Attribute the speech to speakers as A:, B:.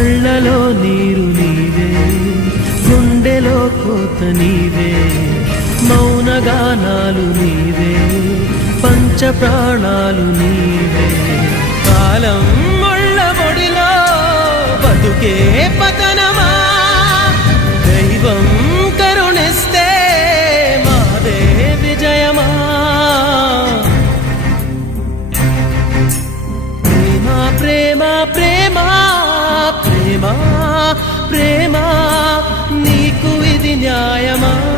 A: కళ్ళలో నీరు నీవే గుండెలో కోత నీవే మౌనగానాలు నీవే పంచప్రాణాలు నీవే. కాలం ముళ్ళ బొడిలో బతుకే పత நியாயமா